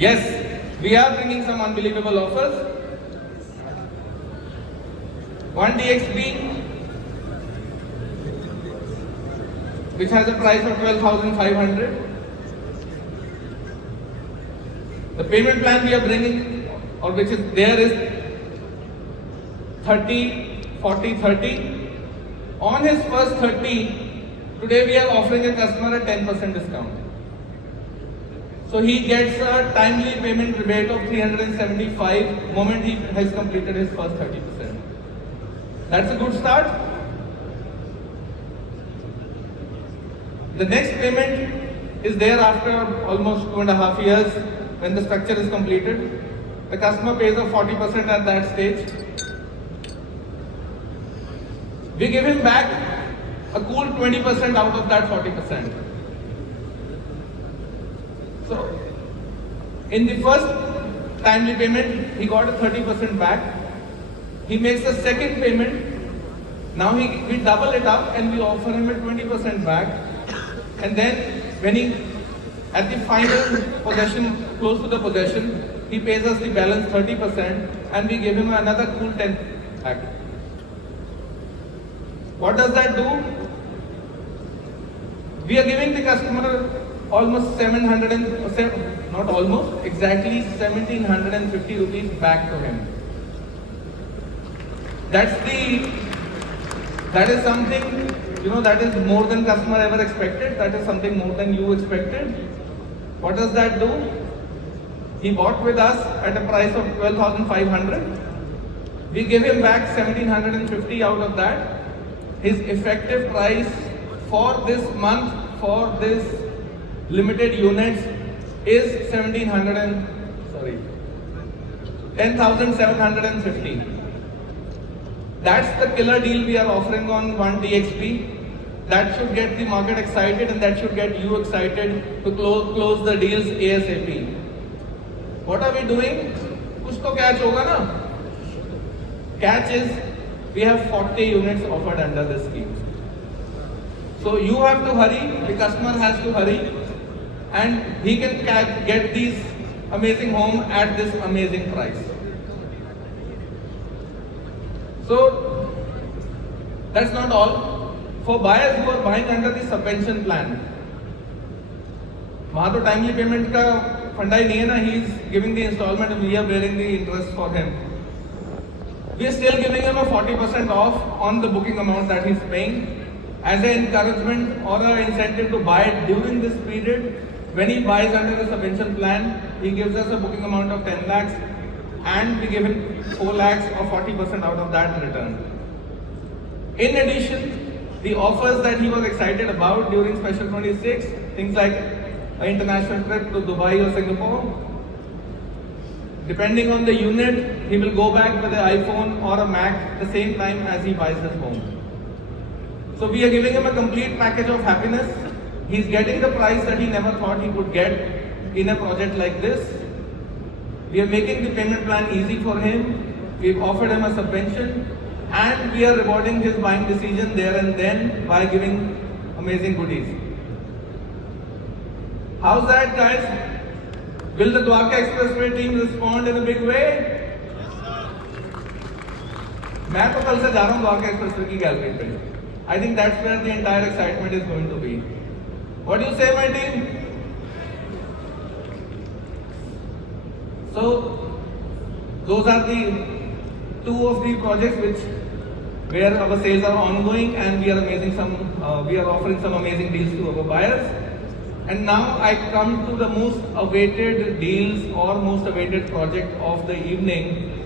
Yes, we are bringing some unbelievable offers. One DXP, which has a price of 12,500. The payment plan we are bringing, or which is there, is 30, 40, 30. On his first 30, today we are offering a customer a 10% discount. So he gets a timely payment rebate of 375 moment he has completed his first 30%. That's a good start. The next payment is there after almost 2.5 years when the structure is completed. The customer pays a 40% at that stage. We give him back a cool 20% out of that 40%. So, in the first timely payment, he got a 30% back. He makes a second payment. Now we double it up and we offer him a 20% back. And then when he, at the final possession, close to the possession, he pays us the balance 30% and we give him another cool 10 back. What does that do? We are giving the customer almost 700 not almost, exactly 1750 rupees back to him. That is something, that is more than customer ever expected. That is something more than you expected. What does that do? He bought with us at a price of 12,500. We give him back 1750 out of that. His effective price for this month, for this limited units, is 10,750. That's the killer deal we are offering on one DXP. That should get the market excited and that should get you excited to close the deals ASAP. What are we doing? Kuch to catch hoga na? Catch is, we have 40 units offered under this scheme. So you have to hurry, the customer has to hurry, and he can get these amazing home at this amazing price. So that's not all. For buyers who are buying under the subvention plan, वहाँ तो timely payment का फंडा ही नहीं है ना. He is giving the installment and we are bearing the interest for him. We are still giving him a 40% off on the booking amount that he is paying as an encouragement or an incentive to buy it during this period. When he buys under the subvention plan, he gives us a booking amount of 10 lakhs and we give him 4 lakhs or 40% out of that in return. In addition, the offers that he was excited about during Special 26, things like an international trip to Dubai or Singapore, depending on the unit, he will go back with an iPhone or a Mac the same time as he buys his home. So we are giving him a complete package of happiness. He's getting the price that he never thought he could get in a project like this. We are making the payment plan easy for him. We've offered him a subvention and we are rewarding his buying decision there and then by giving amazing goodies. How's that, guys? Will the Dwarka Expressway team respond in a big way? मैं तो कल से जा रहा हूँ Dwarka Expressway की gallery पे. I think that's where the entire excitement is going to be. What do you say, my team? So, those are the two of the projects where our sales are ongoing and we are offering some amazing deals to our buyers. And now I come to the most awaited deals or most awaited project of the evening,